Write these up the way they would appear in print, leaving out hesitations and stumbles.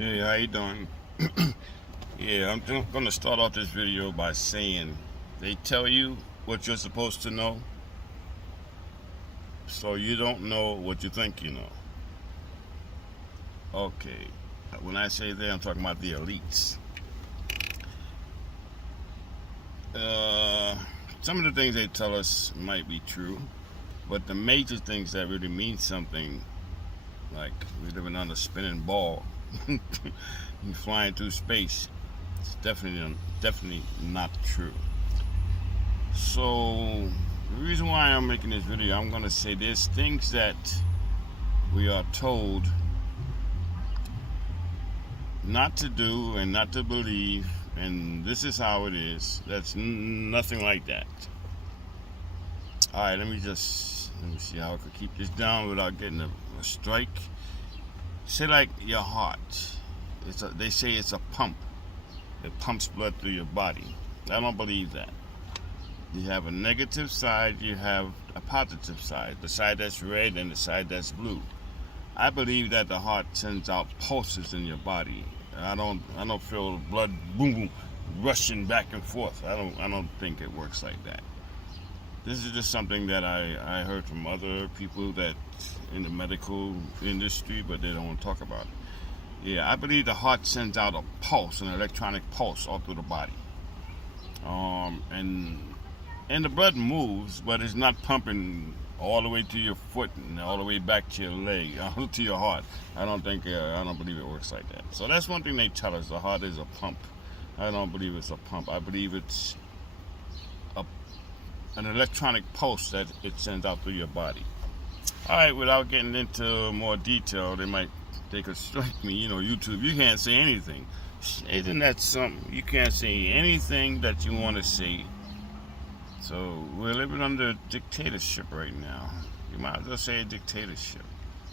Hey, how you doing? Yeah, I'm going to start off this video by saying they tell you what you're supposed to know, so you don't know what you think you know. Okay, when I say they, I'm talking about the elites. Uh, some of the things they tell us might be true, but the major things that really mean something, like we're living on a spinning ball, and flying through space, it's definitely not true. So the reason why I'm making this video, I'm going to say there's things that we are told not to do and not to believe, and this is how it is. That's nothing like that. All right, let me see how I could keep this down without getting a strike. Say like your heart. They say it's a pump. It pumps blood through your body. I don't believe that. You have a negative side, you have a positive side. The side that's red and the side that's blue. I believe that the heart sends out pulses in your body. I don't feel blood boom boom rushing back and forth. I don't think it works like that. This is just something that I heard from other people that in the medical industry, but they don't want to talk about it. Yeah, I believe the heart sends out a pulse, an electronic pulse all through the body. And the blood moves, but it's not pumping all the way to your foot and all the way back to your leg, to your heart. I don't believe it works like that. So that's one thing they tell us: the heart is a pump. I don't believe it's a pump. I believe it's an electronic pulse that it sends out through your body. All right, without getting into more detail, they could strike me. YouTube, you can't say anything. Isn't that something? You can't say anything that you want to say. So we're living under a dictatorship right now. You might as well say a dictatorship,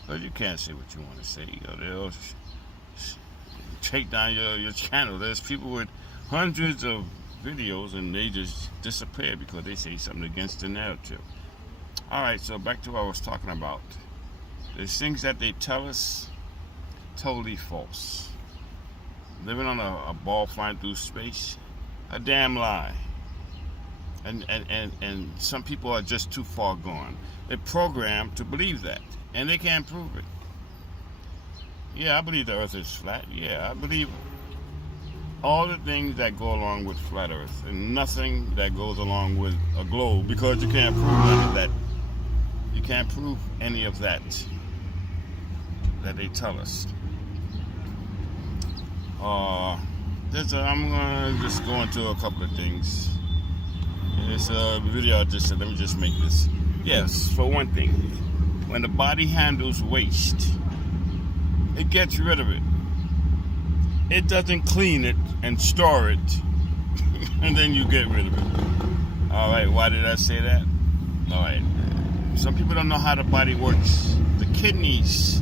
because you can't say what you want to say. They'll take down your channel. There's people with hundreds of videos and they just disappear because they say something against the narrative. All right, so back to what I was talking about. There's things that they tell us totally false. Living on a ball flying through space, a damn lie. And some people are just too far gone. They're programmed to believe that, and they can't prove it. Yeah, I believe the earth is flat. Yeah, I believe all the things that go along with flat earth, and nothing that goes along with a globe, because you can't prove none of that. You can't prove any of that they tell us. I'm gonna just go into a couple of things. It's a video I just said. Let me just make this. Yes, for one thing, when the body handles waste, it gets rid of it. It doesn't clean it and store it, and then you get rid of it. All right, why did I say that? All right, some people don't know how the body works. The kidneys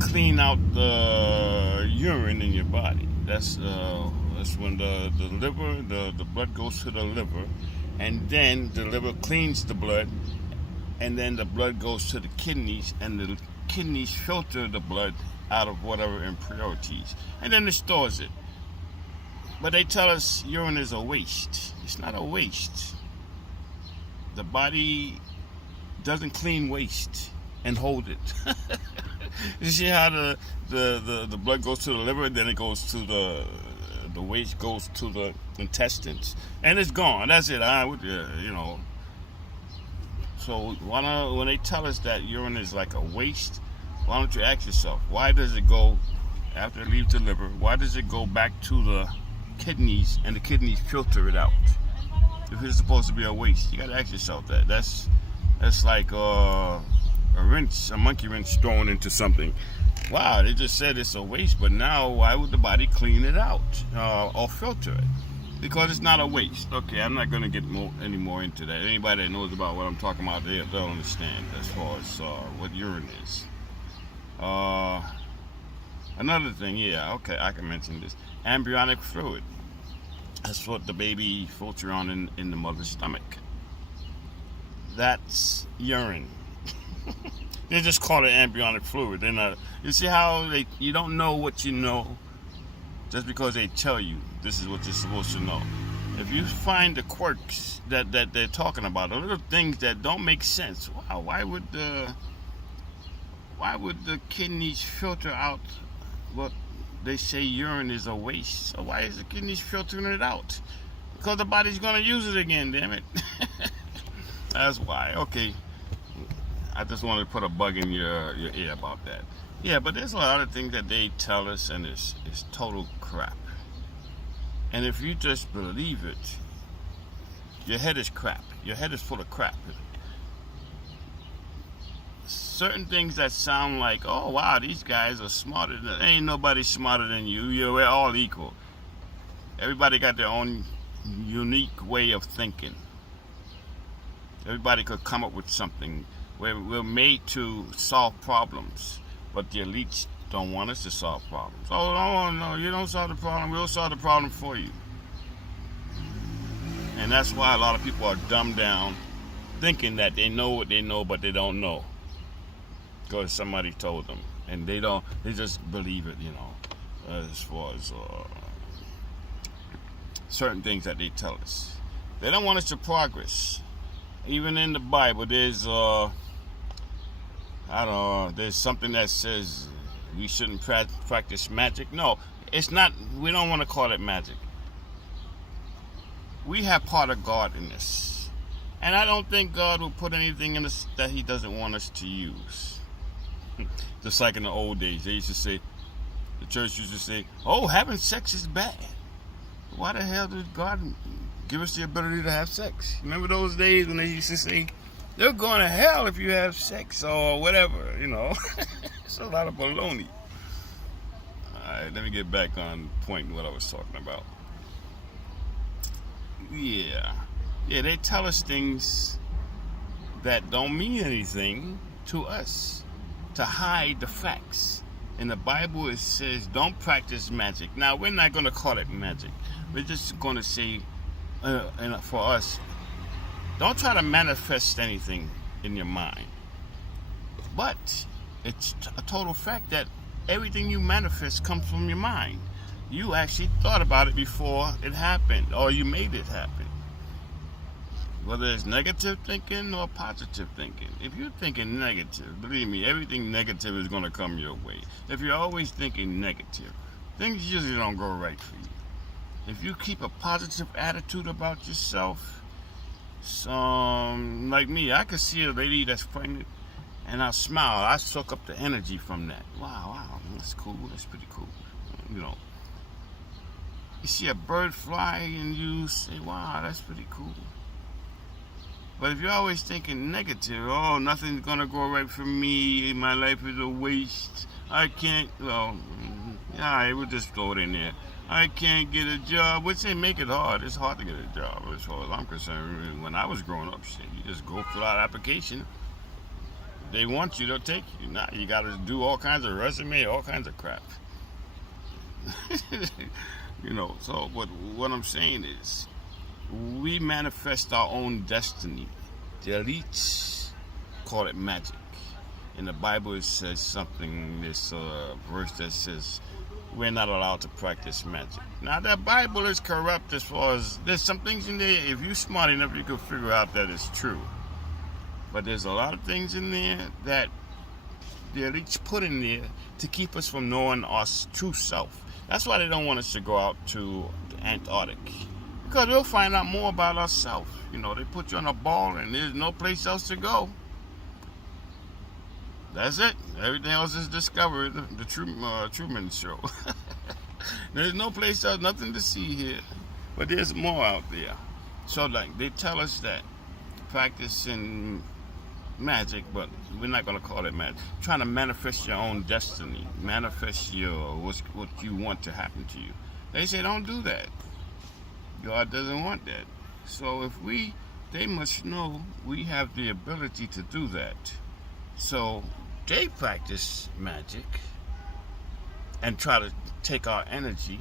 clean out the urine in your body. That's when the liver, the blood goes to the liver, and then the liver cleans the blood, and then the blood goes to the kidneys, and the kidneys filter the blood out of whatever impurities, and then it stores it. But they tell us urine is a waste. It's not a waste. The body doesn't clean waste and hold it. You see how the blood goes to the liver, and then it goes to the waste goes to the intestines, and it's gone. That's it. So when they tell us that urine is like a waste, why don't you ask yourself, why does it go after it leaves the liver? Why does it go back to the kidneys, and the kidneys filter it out? If it's supposed to be a waste, you got to ask yourself that. That's like a monkey wrench thrown into something. Wow, they just said it's a waste, but now why would the body clean it out or filter it? Because it's not a waste. Okay, I'm not going to get any more into that. Anybody that knows about what I'm talking about, they'll understand as far as what urine is. Another thing, yeah, okay, I can mention this. Embryonic fluid. That's what the baby floats around in the mother's stomach. That's urine. They just call it embryonic fluid. They're not. You see how you don't know what you know just because they tell you this is what you're supposed to know. If you find the quirks that they're talking about, the little things that don't make sense. Wow, why would the kidneys filter out what they say urine is a waste? So why is the kidneys filtering it out? Because the body's gonna use it again, damn it. That's why. Okay. I just wanted to put a bug in your ear about that. Yeah, but there's a lot of things that they tell us, and it's total crap. And if you just believe it, your head is crap. Your head is full of crap. Certain things that sound like, oh wow, these guys are smarter than, ain't nobody smarter than you. We're all equal. Everybody got their own unique way of thinking. Everybody could come up with something. We're made to solve problems, but the elites don't want us to solve problems. Oh, no, you don't solve the problem. We'll solve the problem for you. And that's why a lot of people are dumbed down, thinking that they know what they know, but they don't know. Because somebody told them. And they just believe it, as far as certain things that they tell us. They don't want us to progress. Even in the Bible, there's there's something that says we shouldn't practice magic. No, it's not. We don't want to call it magic. We have part of God in this. And I don't think God will put anything in us that he doesn't want us to use. Just like in the old days, they used to say, the church used to say, oh, having sex is bad. Why the hell did God give us the ability to have sex? Remember those days when they used to say, they're going to hell if you have sex or whatever, It's a lot of baloney. Alright, let me get back on point what I was talking about. Yeah, they tell us things that don't mean anything to us, to hide the facts. In the Bible it says, don't practice magic. Now, we're not going to call it magic. We're just going to say, for us, don't try to manifest anything in your mind. But it's a total fact that everything you manifest comes from your mind. You actually thought about it before it happened, or you made it happen. Whether it's negative thinking or positive thinking. If you're thinking negative, believe me, everything negative is going to come your way. If you're always thinking negative, things usually don't go right for you. If you keep a positive attitude about yourself, like me, I could see a lady that's pregnant and I smile. I soak up the energy from that. Wow, that's cool. That's pretty cool. You see a bird fly and you say, wow, that's pretty cool. But if you're always thinking negative, oh, nothing's gonna go right for me, my life is a waste, I can't, I would just throw it in there. I can't get a job, which they make it hard. It's hard to get a job, as far as I'm concerned. When I was growing up, you just go fill out an application. They want you, they'll take you. Now you gotta do all kinds of resume, all kinds of crap. So what I'm saying is, we manifest our own destiny. The elites call it magic. In the Bible it says something, this verse that says, we're not allowed to practice magic. Now, that Bible is corrupt as far as, there's some things in there, if you're smart enough, you can figure out that it's true. But there's a lot of things in there that the elites put in there to keep us from knowing our true self. That's why they don't want us to go out to the Antarctic. Because we'll find out more about ourselves. They put you on a ball and there's no place else to go. That's it. Everything else is discovered. The Truman Show. There's no place else, nothing to see here. But there's more out there. So, they tell us that practicing magic, but we're not going to call it magic. Trying to manifest your own destiny. Manifest what you want to happen to you. They say don't do that. God doesn't want that. So they must know we have the ability to do that. So they practice magic and try to take our energy.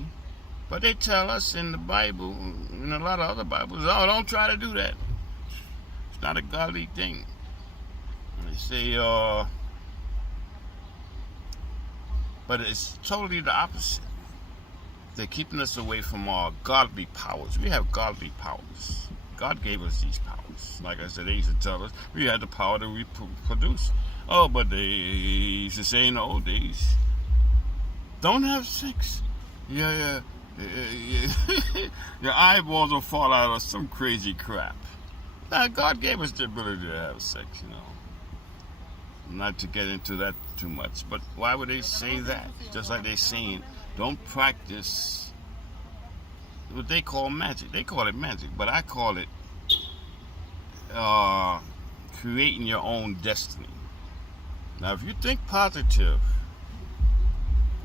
But they tell us in the Bible, in a lot of other Bibles, oh, don't try to do that. It's not a godly thing. They say, But it's totally the opposite. They're keeping us away from our godly powers. We have godly powers. God gave us these powers. Like I said, they used to tell us we had the power to reproduce. Oh, but they used to say in the old days, don't have sex. Yeah. Your eyeballs will fall out of some crazy crap. Now, God gave us the ability to have sex, Not to get into that too much. But why would they say that? Just like they're saying, don't practice what they call magic. They call it magic, but I call it creating your own destiny. Now, if you think positive,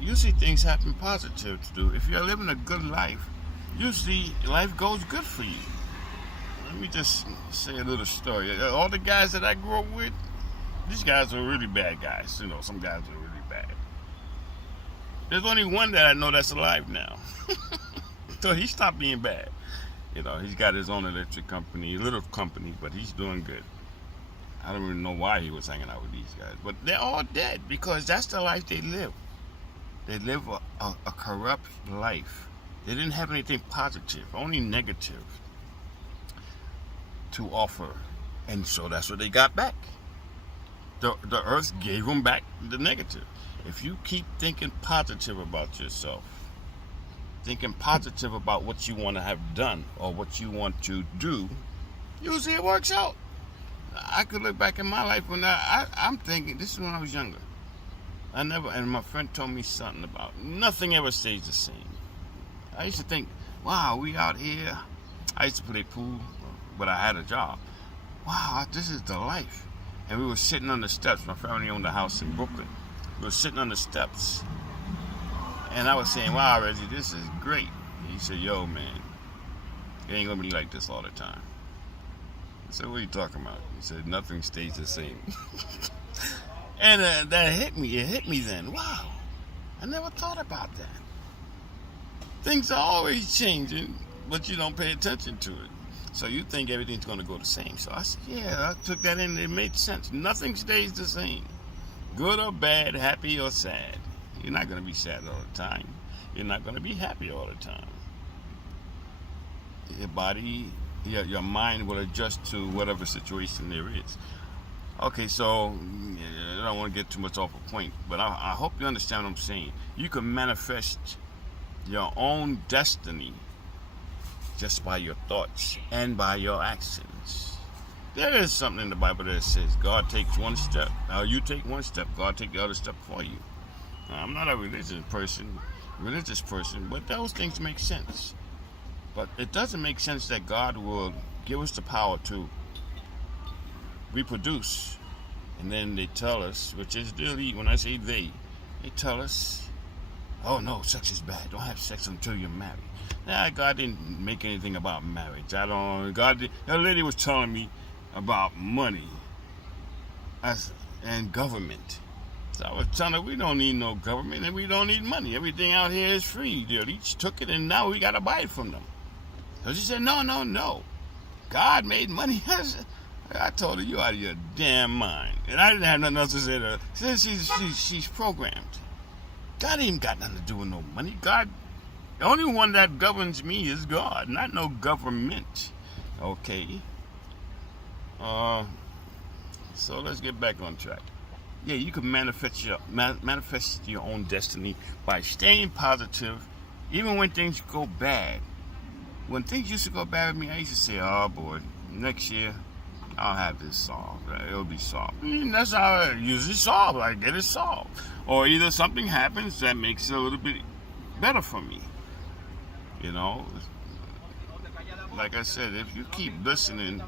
usually things happen positive to do. If you're living a good life, usually life goes good for you. Let me just say a little story. All the guys that I grew up with, these guys are really bad guys. Some guys are really bad. There's only one that I know that's alive now. So he stopped being bad. He's got his own electric company, a little company, but he's doing good. I don't even know why he was hanging out with these guys. But they're all dead because that's the life they live. They live a corrupt life. They didn't have anything positive, only negative to offer. And so that's what they got back. The earth gave them back the negative. If you keep thinking positive about yourself, thinking positive about what you want to have done or what you want to do, usually it works out. I could look back in my life when I'm thinking, this is when I was younger. And my friend told me something about nothing ever stays the same. I used to think, wow, we out here. I used to play pool, but I had a job. Wow, this is the life. And we were sitting on the steps. My family owned a house in Brooklyn. We were sitting on the steps. And I was saying, wow, Reggie, this is great. And he said, yo, man, it ain't going to be like this all the time. I said, what are you talking about? He said, nothing stays the same. And that hit me. It hit me then. Wow. I never thought about that. Things are always changing, but you don't pay attention to it. So you think everything's going to go the same. So I said, yeah, I took that in. It made sense. Nothing stays the same. Good or bad, happy or sad. You're not going to be sad all the time. You're not going to be happy all the time. Your body, your mind will adjust to whatever situation there is. Okay, so I don't want to get too much off a point, but I hope you understand what I'm saying. You can manifest your own destiny just by your thoughts and by your actions. There is something in the Bible that says God takes one step. Now you take one step, God take the other step for you. Now, I'm not a religious person, but those things make sense. But it doesn't make sense that God will give us the power to reproduce, and then they tell us, which is really, when I say they tell us, oh no, sex is bad. Don't have sex until you're married. Nah, God didn't make anything about marriage. The lady was telling me about money and government. So I was telling her, we don't need no government and we don't need money. Everything out here is free. They each took it and now we got to buy it from them. So she said, no. God made money. I told her, you out of your damn mind. And I didn't have nothing else to say to her. She's programmed. God ain't got nothing to do with no money. God, the only one that governs me is God, not no government. Okay. So let's get back on track. Yeah, you can manifest your own destiny by staying positive, even when things go bad. When things used to go bad with me, I used to say, oh boy, next year I'll have this solved. It'll be solved. And that's how I usually solve. I get it solved. Or either something happens that makes it a little bit better for me. Like I said, if you keep listening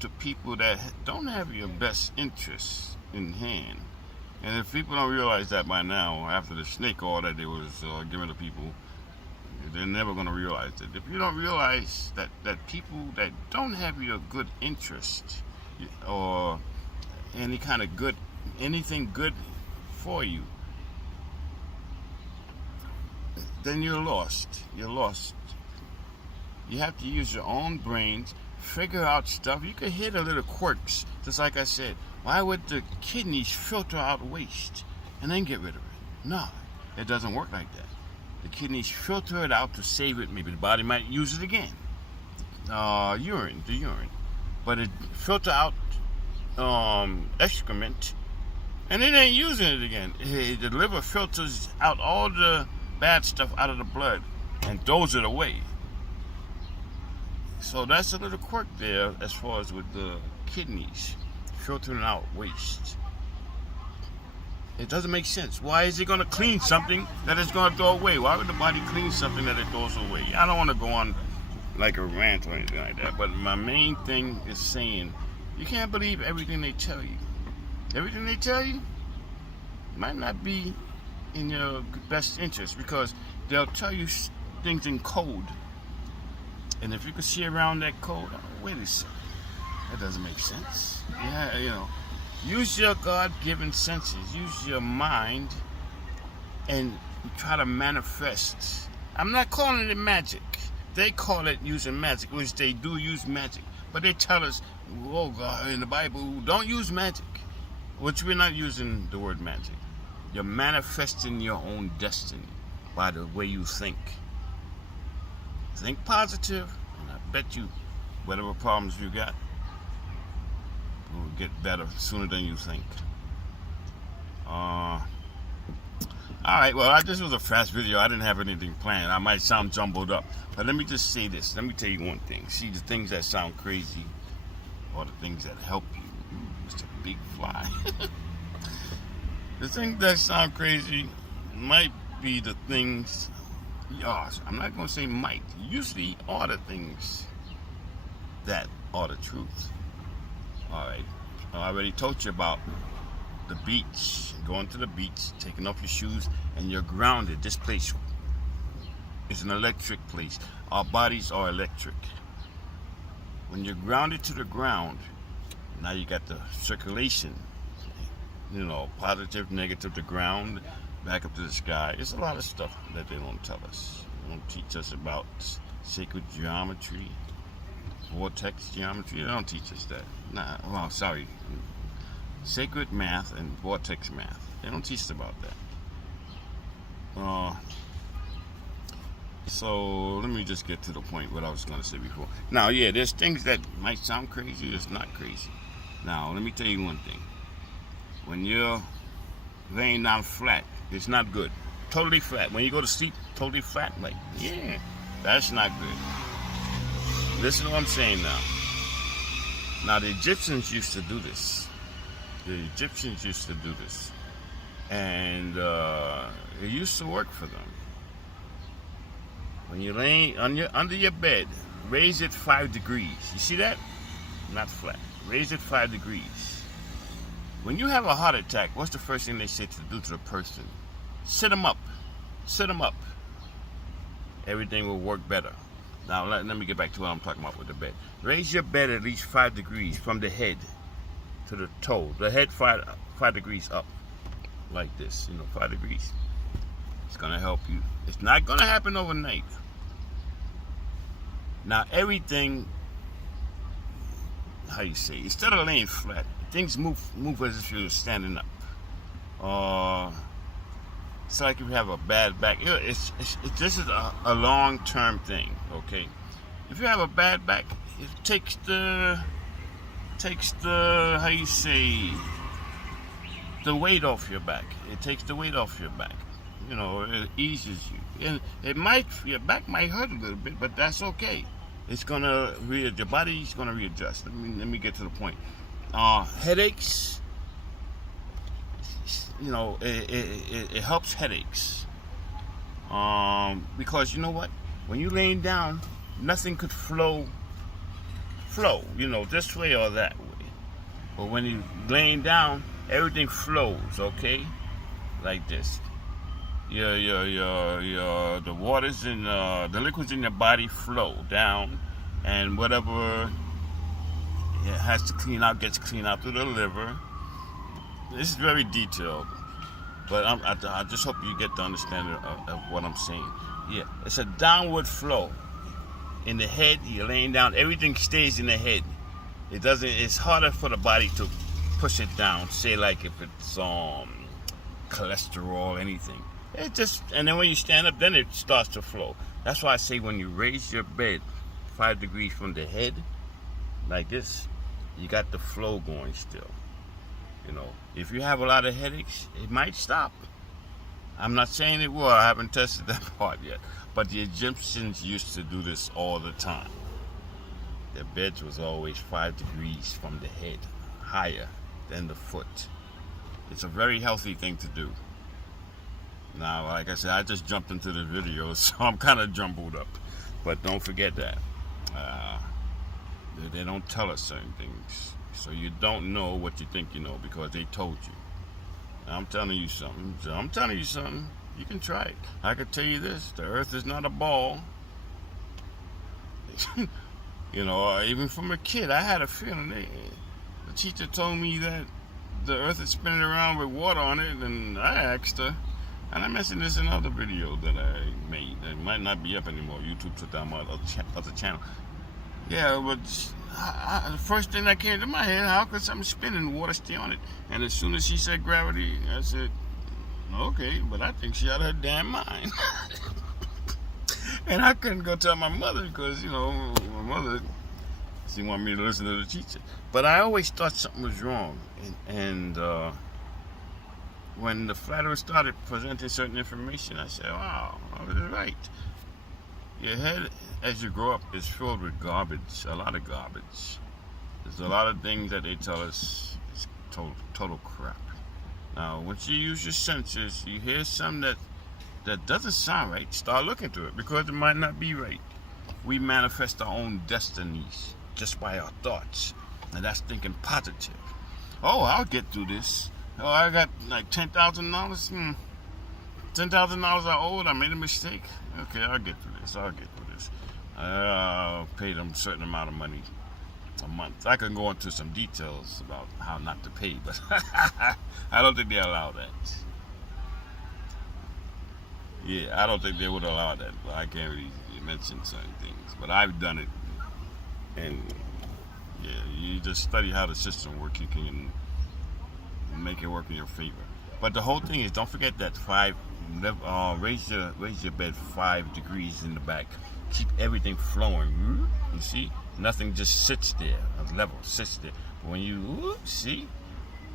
to people that don't have your best interests in hand, and if people don't realize that by now, after the snake oil that they was giving to people, they're never going to realize it. If you don't realize that people that don't have your good interest or anything good for you, then you're lost. You're lost. You have to use your own brains, figure out stuff. You can hit a little quirks, just like I said. Why would the kidneys filter out waste and then get rid of it? No, it doesn't work like that. The kidneys filter it out to save it. Maybe the body might use it again. The urine. But it filter out excrement, and it ain't using it again. The liver filters out all the bad stuff out of the blood and throws it away. So that's a little quirk there as far as with the kidneys filtering out waste. It doesn't make sense. Why is it going to clean something that it's going to throw away? Why would the body clean something that it throws away? I don't want to go on like a rant or anything like that, but my main thing is saying you can't believe everything they tell you. Everything they tell you might not be in your best interest, because they'll tell you things in code. And if you can see around that code, wait a second, that doesn't make sense. Yeah, use your God-given senses, use your mind, and try to manifest. I'm not calling it magic. They call it using magic, which they do use magic. But they tell us, oh God, in the Bible, don't use magic. Which we're not using the word magic. You're manifesting your own destiny by the way you think. Think positive, and I bet you whatever problems you got will get better sooner than you think. Alright, well, this was a fast video. I didn't have anything planned. I might sound jumbled up. But let me just say this. Let me tell you one thing. See, the things that sound crazy are the things that help you. It's a big fly. The things that sound crazy might be the things, I'm not going to say might, usually are the things that are the truth. Alright, I already told you about the beach, going to the beach, taking off your shoes, and you're grounded. This place is an electric place. Our bodies are electric. When you're grounded to the ground, now you got the circulation, positive, negative, the ground, back up to the sky. It's a lot of stuff that they don't tell us. They don't teach us about sacred geometry, vortex geometry. They don't teach us that. Sacred math and vortex math. They don't teach us about that. So let me just get to the point what I was going to say before. Now, there's things that might sound crazy. It's not crazy. Now, let me tell you one thing. When you're laying down flat, it's not good. Totally flat. When you go to sleep, totally flat, that's not good. Listen to what I'm saying now. Now, the Egyptians used to do this. And it used to work for them. When you're laying under your bed, raise it 5 degrees. You see that? Not flat. Raise it 5 degrees. When you have a heart attack, what's the first thing they say to do to the person? Sit them up. Sit them up. Everything will work better. Now, let me get back to what I'm talking about with the bed. Raise your bed at least 5 degrees from the head to the toe. The head 5 degrees up. Like this, 5 degrees. It's going to help you. It's not going to happen overnight. Now, everything, instead of laying flat, things move as if you're standing up. It's like if you have a bad back. This is a long-term thing, okay? If you have a bad back, it takes the the weight off your back. It takes the weight off your back. It eases you. And your back might hurt a little bit, but that's okay. It's your body's gonna readjust. Let me get to the point. Headaches, it helps headaches. Because you know what? When you're laying down, nothing could flow, this way or that way. But when you're laying down, everything flows, okay? Like this. The waters and the liquids in your body flow down, and whatever it has to clean out gets cleaned out through the liver. This is very detailed, but I just hope you get the understanding of what I'm saying. Yeah, it's a downward flow. In the head, you're laying down, everything stays in the head. It's harder for the body to push it down. Say like if it's cholesterol, anything. It just, and then when you stand up, then it starts to flow. That's why I say when you raise your bed 5 degrees from the head, like this, you got the flow going still. You know, if you have a lot of headaches, it might stop. I'm not saying it will. I haven't tested that part yet. But the Egyptians used to do this all the time. Their beds was always 5 degrees from the head, higher than the foot. It's a very healthy thing to do. Now, like I said, I just jumped into the video, so I'm kind of jumbled up. But don't forget that. They don't tell us certain things. So you don't know what you think you know because they told you. I'm telling you something. You can try it. I can tell you this. The earth is not a ball. You know, even from a kid, I had a feeling. The teacher told me that the earth is spinning around with water on it, and I asked her, and I mentioned this in another video that I made. It might not be up anymore. YouTube took down my other channel. Yeah, but the first thing that came to my head, how could something spin and water stay on it? And as soon as she said gravity, I said, okay, but I think she out of her damn mind. And I couldn't go tell my mother because, you know, my mother, she wanted me to listen to the teacher. But I always thought something was wrong. And when the flat earth started presenting certain information, I said, wow, I was right. Your head, as you grow up, is filled with garbage, a lot of garbage. There's a lot of things that they tell us is total crap. Now, once you use your senses, you hear something that doesn't sound right, start looking to it because it might not be right. We manifest our own destinies just by our thoughts, and that's thinking positive. Oh, I'll get through this. Oh, I got like $10,000. $10,000 I owed. I made a mistake. Okay, I'll get through this. I'll pay them a certain amount of money a month. I can go into some details about how not to pay, but I don't think they allow that. Yeah, I don't think they would allow that. But I can't really mention certain things. But I've done it, and yeah, you just study how the system works. You can make it work in your favor. But the whole thing is, don't forget that raise your bed 5 degrees in the back. Keep everything flowing. You see, nothing just sits there. A level sits there. But when you see,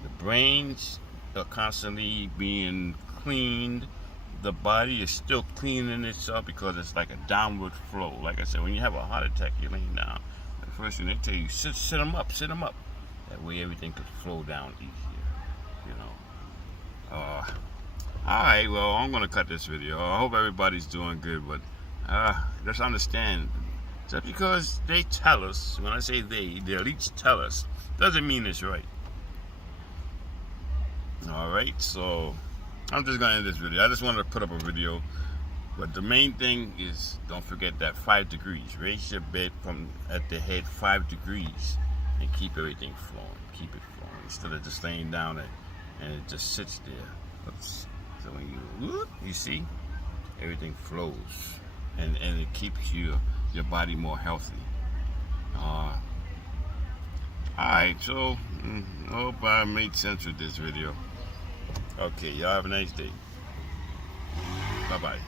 the brains are constantly being cleaned. The body is still cleaning itself because it's like a downward flow. Like I said, when you have a heart attack, you're laying down. The first thing they tell you, sit them up. That way everything could flow down easier. You know. Alright, well, I'm going to cut this video. I hope everybody's doing good, but just understand, just because they tell us, when I say they, the elites tell us, doesn't mean it's right. Alright, so I'm just going to end this video. I just wanted to put up a video, but the main thing is, don't forget that 5 degrees. Raise your bed from at the head 5 degrees and keep everything flowing. Keep it flowing instead of just laying down and it just sits there. Oops. So when you see, everything flows, and it keeps your body more healthy. Alright, so I hope I made sense with this video. Okay, y'all have a nice day. Bye-bye.